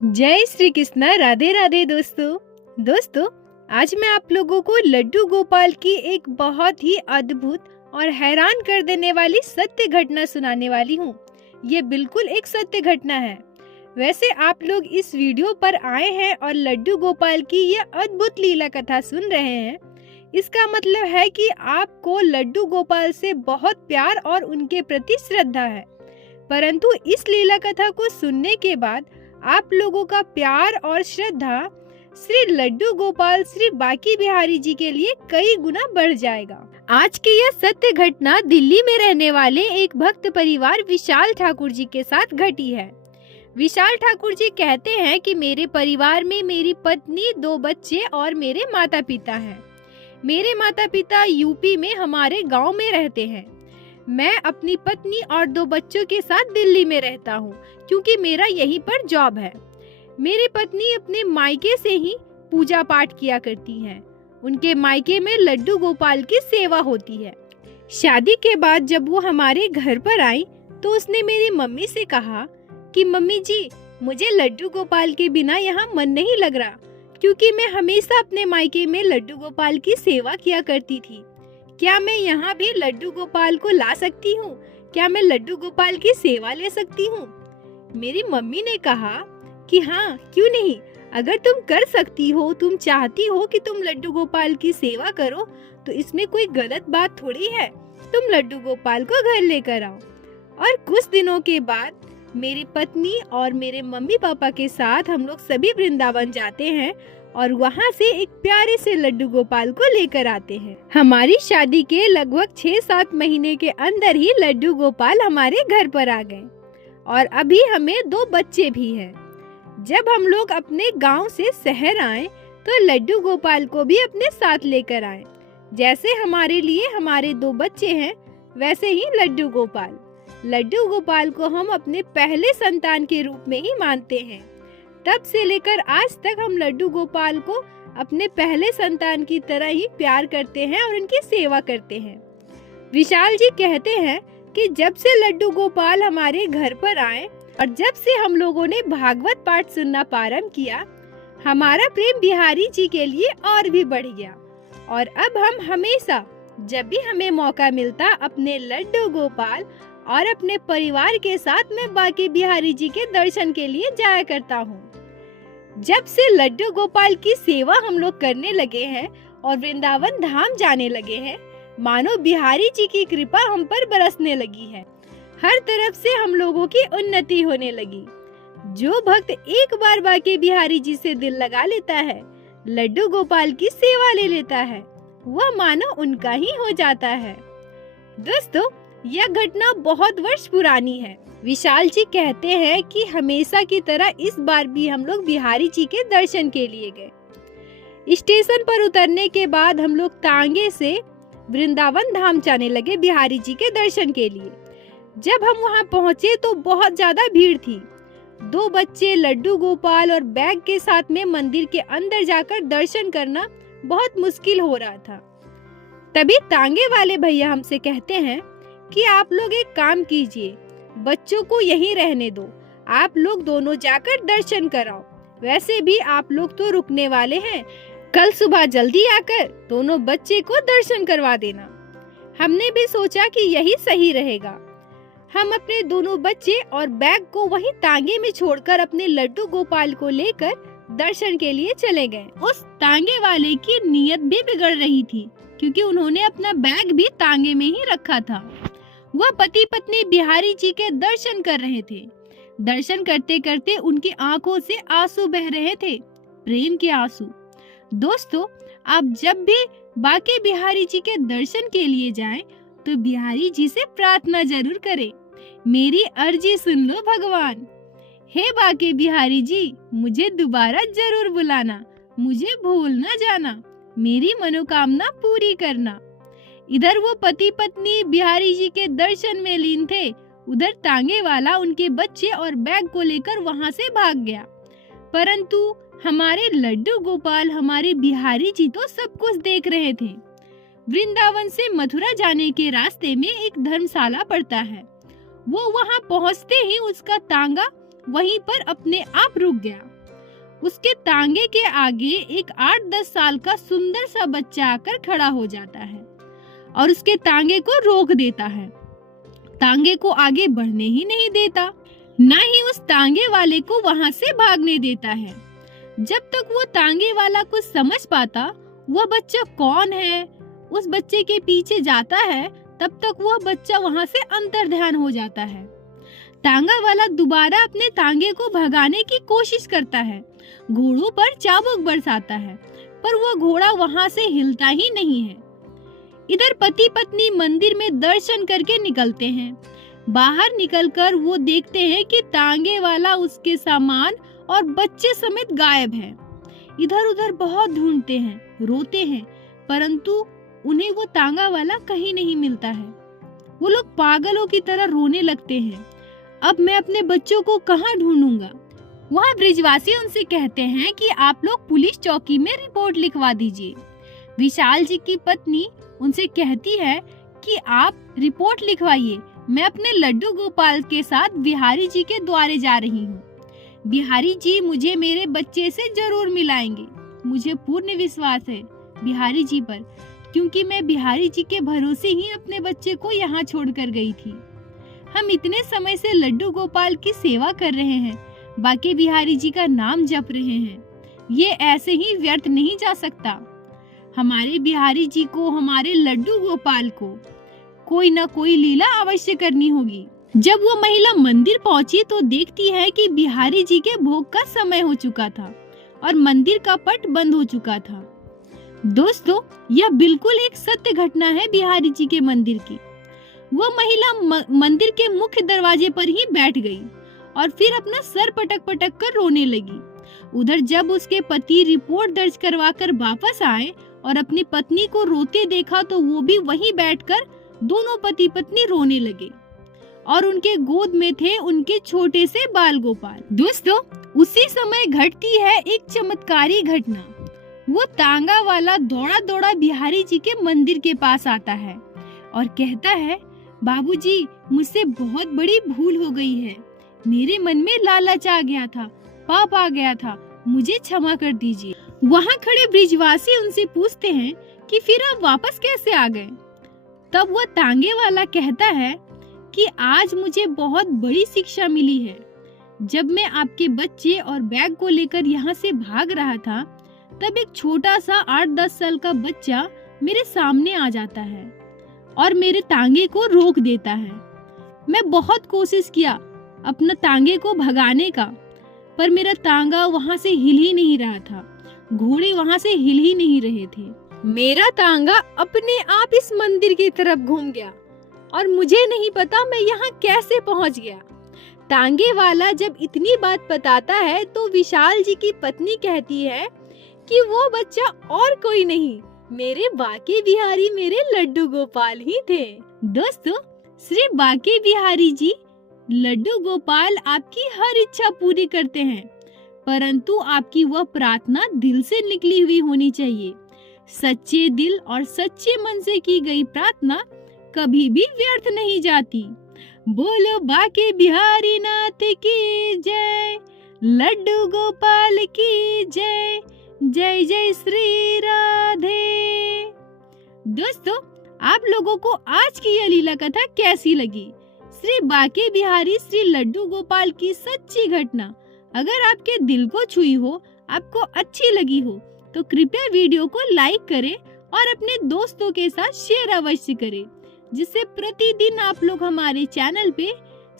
जय श्री कृष्णा। राधे राधे दोस्तों, आज मैं आप लोगों को लड्डू गोपाल की एक बहुत ही अद्भुत और हैरान कर देने वाली सत्य घटना सुनाने वाली हूँ। ये बिल्कुल एक सत्य घटना है। वैसे आप लोग इस वीडियो पर आए हैं और लड्डू गोपाल की ये अद्भुत लीला कथा सुन रहे हैं। इसका मतलब है कि आपको लड्डू गोपाल से बहुत प्यार और उनके प्रति श्रद्धा है। परंतु इस लीला कथा को सुनने के बाद आप लोगों का प्यार और श्रद्धा श्री लड्डू गोपाल श्री बांके बिहारी जी के लिए कई गुना बढ़ जाएगा। आज की यह सत्य घटना दिल्ली में रहने वाले एक भक्त परिवार विशाल ठाकुर जी के साथ घटी है। विशाल ठाकुर जी कहते हैं कि मेरे परिवार में मेरी पत्नी, 2 बच्चे और मेरे माता पिता हैं। मेरे माता पिता यूपी में हमारे गांव में रहते हैं। मैं अपनी पत्नी और 2 बच्चों के साथ दिल्ली में रहता हूँ क्योंकि मेरा यहीं पर जॉब है। मेरी पत्नी अपने मायके से ही पूजा पाठ किया करती हैं। उनके मायके में लड्डू गोपाल की सेवा होती है। शादी के बाद जब वो हमारे घर पर आई तो उसने मेरी मम्मी से कहा कि मम्मी जी, मुझे लड्डू गोपाल के बिना यहाँ मन नहीं लग रहा, क्योंकि मैं हमेशा अपने मायके में लड्डू गोपाल की सेवा किया करती थी। क्या मैं यहाँ भी लड्डू गोपाल को ला सकती हूँ? क्या मैं लड्डू गोपाल की सेवा ले सकती हूँ? मेरी मम्मी ने कहा कि हाँ, क्यों नहीं, अगर तुम कर सकती हो, तुम चाहती हो कि तुम लड्डू गोपाल की सेवा करो, तो इसमें कोई गलत बात थोड़ी है। तुम लड्डू गोपाल को घर लेकर आओ। और कुछ दिनों के बाद मेरी पत्नी और मेरे मम्मी पापा के साथ हम लोग सभी वृंदावन जाते हैं और वहाँ से एक प्यारे से लड्डू गोपाल को लेकर आते हैं। हमारी शादी के लगभग 6-7 महीने के अंदर ही लड्डू गोपाल हमारे घर पर आ गए और अभी हमें 2 बच्चे भी हैं। जब हम लोग अपने गांव से शहर आए तो लड्डू गोपाल को भी अपने साथ लेकर आए। जैसे हमारे लिए हमारे 2 बच्चे हैं, वैसे ही लड्डू गोपाल को हम अपने पहले संतान के रूप में ही मानते हैं। तब से लेकर आज तक हम लड्डू गोपाल को अपने पहले संतान की तरह ही प्यार करते हैं और उनकी सेवा करते हैं। विशाल जी कहते हैं कि जब से लड्डू गोपाल हमारे घर पर आए और जब से हम लोगों ने भागवत पाठ सुनना प्रारंभ किया, हमारा प्रेम बिहारी जी के लिए और भी बढ़ गया। और अब हम हमेशा जब भी हमें मौका मिलता, अपने लड्डू गोपाल और अपने परिवार के साथ मैं बांके बिहारी जी के दर्शन के लिए जाया करता हूँ। जब से लड्डू गोपाल की सेवा हम लोग करने लगे हैं और वृंदावन धाम जाने लगे हैं, मानो बिहारी जी की कृपा हम पर बरसने लगी है। हर तरफ से हम लोगों की उन्नति होने लगी। जो भक्त एक बार बांके बिहारी जी से दिल लगा लेता है, लड्डू गोपाल की सेवा ले लेता है, वह मानो उनका ही हो जाता है। दोस्तों, यह घटना बहुत वर्ष पुरानी है। विशाल जी कहते हैं कि हमेशा की तरह इस बार भी हम लोग बिहारी जी के दर्शन के लिए गए। स्टेशन पर उतरने के बाद हम लोग तांगे से वृंदावन धाम जाने लगे बिहारी जी के दर्शन के लिए। जब हम वहां पहुंचे तो बहुत ज्यादा भीड़ थी। 2 बच्चे, लड्डू गोपाल और बैग के साथ में मंदिर के अंदर जाकर दर्शन करना बहुत मुश्किल हो रहा था। तभी तांगे वाले भैया हमसे कहते हैं कि आप लोग एक काम कीजिए, बच्चों को यहीं रहने दो, आप लोग दोनों जाकर दर्शन कराओ। वैसे भी आप लोग तो रुकने वाले हैं, कल सुबह जल्दी आकर दोनों बच्चे को दर्शन करवा देना। हमने भी सोचा कि यही सही रहेगा। हम अपने दोनों बच्चे और बैग को वहीं तांगे में छोड़कर अपने लड्डू गोपाल को लेकर दर्शन के लिए चले गए। उस तांगे वाले की नीयत भी बिगड़ रही थी, क्योंकि उन्होंने अपना बैग भी तांगे में ही रखा था। वह पति पत्नी बिहारी जी के दर्शन कर रहे थे। दर्शन करते करते उनकी आंखों से आंसू बह रहे थे, प्रेम के आंसू। दोस्तों, आप जब भी बांके बिहारी जी के दर्शन के लिए जाएं, तो बिहारी जी से प्रार्थना जरूर करें, मेरी अर्जी सुन लो भगवान। हे बांके बिहारी जी, मुझे दोबारा जरूर बुलाना, मुझे भूल न जाना, मेरी मनोकामना पूरी करना। इधर वो पति पत्नी बिहारी जी के दर्शन में लीन थे, उधर तांगे वाला उनके बच्चे और बैग को लेकर वहां से भाग गया। परंतु हमारे लड्डू गोपाल, हमारे बिहारी जी तो सब कुछ देख रहे थे। वृंदावन से मथुरा जाने के रास्ते में एक धर्मशाला पड़ता है। वो वहां पहुंचते ही उसका तांगा वहीं पर अपने आप रुक गया। उसके तांगे के आगे एक 8-10 साल का सुंदर सा बच्चा आकर खड़ा हो जाता है और उसके तांगे को रोक देता है। तांगे को आगे बढ़ने ही नहीं देता, ना ही उस तांगे वाले को वहां से भागने देता है। जब तक वो तांगे वाला कुछ समझ पाता वह बच्चा कौन है, उस बच्चे के पीछे जाता है, तब तक वह बच्चा वहां से अंतर्ध्यान हो जाता है। तांगा वाला दोबारा अपने तांगे को भगाने की कोशिश करता है, घोड़ों पर चाबुक बरसाता है, पर वह घोड़ा वहां से हिलता ही नहीं है। इधर पति पत्नी मंदिर में दर्शन करके निकलते हैं। बाहर निकलकर वो देखते हैं कि तांगे वाला उसके सामान और बच्चे समेत गायब है। इधर उधर बहुत ढूंढते हैं, रोते हैं, परंतु उन्हें वो तांगा वाला कहीं नहीं मिलता है। वो लोग पागलों की तरह रोने लगते हैं। अब मैं अपने बच्चों को कहाँ ढूंढूंगा? वहाँ ब्रिजवासी उनसे कहते हैं कि आप लोग पुलिस चौकी में रिपोर्ट लिखवा दीजिए। विशाल जी की पत्नी उनसे कहती है कि आप रिपोर्ट लिखवाइए, मैं अपने लड्डू गोपाल के साथ बिहारी जी के द्वारे जा रही हूँ। बिहारी जी मुझे मेरे बच्चे से जरूर मिलाएंगे। मुझे पूर्ण विश्वास है बिहारी जी पर, क्योंकि मैं बिहारी जी के भरोसे ही अपने बच्चे को यहाँ छोड़कर गई थी। हम इतने समय से लड्डू गोपाल की सेवा कर रहे हैं, बाकी बिहारी जी का नाम जप रहे हैं। ये ऐसे ही व्यर्थ नहीं जा सकता। हमारे बिहारी जी को, हमारे लड्डू गोपाल को कोई न कोई लीला अवश्य करनी होगी। जब वो महिला मंदिर पहुंची तो देखती है कि बिहारी जी के भोग का समय हो चुका था और मंदिर का पट बंद हो चुका था। दोस्तों, यह बिल्कुल एक सत्य घटना है बिहारी जी के मंदिर की। वह महिला मंदिर के मुख्य दरवाजे पर ही बैठ गई और फिर अपना सर पटक पटक कर रोने लगी। उधर जब उसके पति रिपोर्ट दर्ज करवा कर वापस आए और अपनी पत्नी को रोते देखा तो वो भी वहीं बैठकर दोनों पति पत्नी रोने लगे और उनके गोद में थे उनके छोटे से बाल गोपाल। दोस्तों, उसी समय घटती है एक चमत्कारी घटना। वो तांगा वाला दौड़ा दौड़ा बिहारी जी के मंदिर के पास आता है और कहता है, बाबूजी, मुझसे बहुत बड़ी भूल हो गई है। मेरे मन में लालच आ गया था, पाप आ गया था, मुझे क्षमा कर दीजिए। वहाँ खड़े ब्रिजवासी उनसे पूछते हैं कि फिर आप वापस कैसे आ गए? तब वह तांगे वाला कहता है कि आज मुझे बहुत बड़ी शिक्षा मिली है। जब मैं आपके बच्चे और बैग को लेकर यहाँ से भाग रहा था, तब एक छोटा सा 8-10 साल का बच्चा मेरे सामने आ जाता है और मेरे तांगे को रोक देता है। मैं बहुत कोशिश किया अपना तांगे को भगाने का, पर मेरा तांगा वहाँ से हिल ही नहीं रहा था, घोड़े वहाँ से हिल ही नहीं रहे थे। मेरा तांगा अपने आप इस मंदिर की तरफ घूम गया और मुझे नहीं पता मैं यहाँ कैसे पहुँच गया। तांगे वाला जब इतनी बात बताता है तो विशाल जी की पत्नी कहती है कि वो बच्चा और कोई नहीं, मेरे बाके बिहारी, मेरे लड्डू गोपाल ही थे। दोस्तों, श्री बाके बिहारी जी लड्डू गोपाल आपकी हर इच्छा पूरी करते हैं, परंतु आपकी वह प्रार्थना दिल से निकली हुई होनी चाहिए। सच्चे दिल और सच्चे मन से की गई प्रार्थना कभी भी व्यर्थ नहीं जाती। बोलो बाके बिहारी नाथ की जय, लड्डू गोपाल की जय, जय जय श्री राधे। दोस्तों, आप लोगों को आज की यह लीला कथा कैसी लगी? श्री बाके बिहारी श्री लड्डू गोपाल की सच्ची घटना अगर आपके दिल को छुई हो, आपको अच्छी लगी हो, तो कृपया वीडियो को लाइक करें और अपने दोस्तों के साथ शेयर अवश्य करें, जिससे प्रतिदिन आप लोग हमारे चैनल पे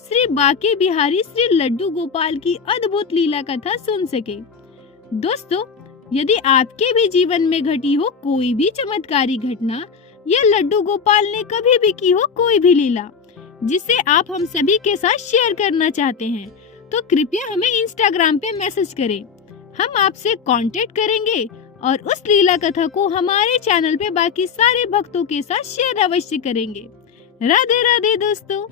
श्री बाके बिहारी श्री लड्डू गोपाल की अद्भुत लीला कथा सुन सके। दोस्तों, यदि आपके भी जीवन में घटी हो कोई भी चमत्कारी घटना या लड्डू गोपाल ने कभी भी की हो कोई भी लीला जिसे आप हम सभी के साथ शेयर करना चाहते हैं, तो कृपया हमें इंस्टाग्राम पे मैसेज करें। हम आपसे कांटेक्ट करेंगे और उस लीला कथा को हमारे चैनल पे बाकी सारे भक्तों के साथ शेयर अवश्य करेंगे। राधे राधे दोस्तों।